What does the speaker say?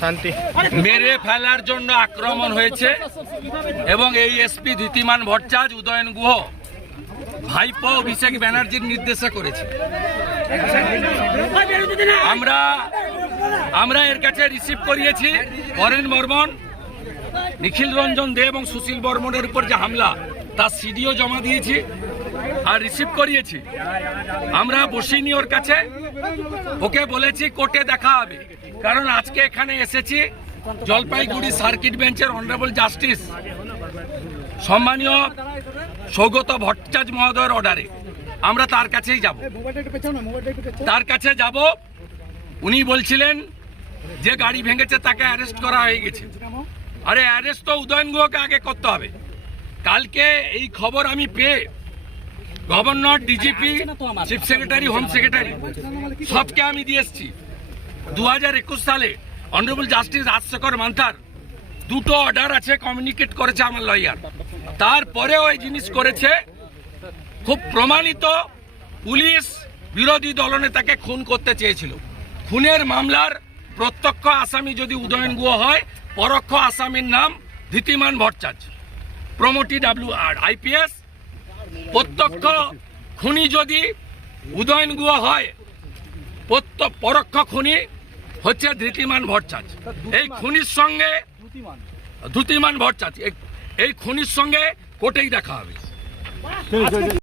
শান্তি মেরে ফেলার জন্য আক্রমণ হয়েছে এবং এই এসপি ধৃতিমান ভট্টাচার্য উদয়ন গুহ ভাইপো অভিষেক ব্যানার্জির নির্দেশে করেছে। আমরা এর কাছে রিসিভ করিয়েছি হরেন বর্মন, নিখিল রঞ্জন দে এবং সুশীল বর্মনের উপর যে হামলা তার সিডিও জমা দিয়েছি আর রিসিভ করিয়েছি। আমরা বসিনি ওর কাছে, ওকে বলেছি কোর্টে দেখা হবে, কারণ আজকে এখানে এসেছি জলপাইগুড়ি সার্কিট বেঞ্চের অনারেবল জাস্টিস সম্মানীয় সৌগত ভট্টাচার্য মহোদয়ের অর্ডারে আমরা তার কাছেই যাব। উনি বলছিলেন যে গাড়ি ভেঙেছে তাকে অ্যারেস্ট করা হয়ে গেছে। আরে অ্যারেস্ট তো উদয়ন গুহকে আগে করতে হবে। কালকে এই খবর আমি পেয়ে governor, DGP, chief secretary, home secretary সবকে আমি দিয়ে এসছি। 2021 সালে অনারেবল জাস্টিস রাজশেখর মান্থার দুটো অর্ডার আছে, কমিউনিকেট করেছে আমার লয়ার, তারপরেও এই জিনিস করেছে। খুব প্রমাণিত পুলিশ বিরোধী দলনেতাকে খুন করতে চেয়েছিল। খুনের মামলার প্রত্যক্ষ আসামি যদি উদয়ন গুহ হয়, পরোক্ষ আসামির নাম Dhritiman Bhattacharya, promotee WR IPS। প্রত্যক্ষ খুনি যদি উদয়ন গুহ হয়, পরোক্ষ খুনি হচ্ছে ধৃতিমান ভট্টাচার্য। এই খুনির সঙ্গে ধৃতিমান ভট্টাচার্য এই খুনির সঙ্গে কোর্টেই দেখা হবে।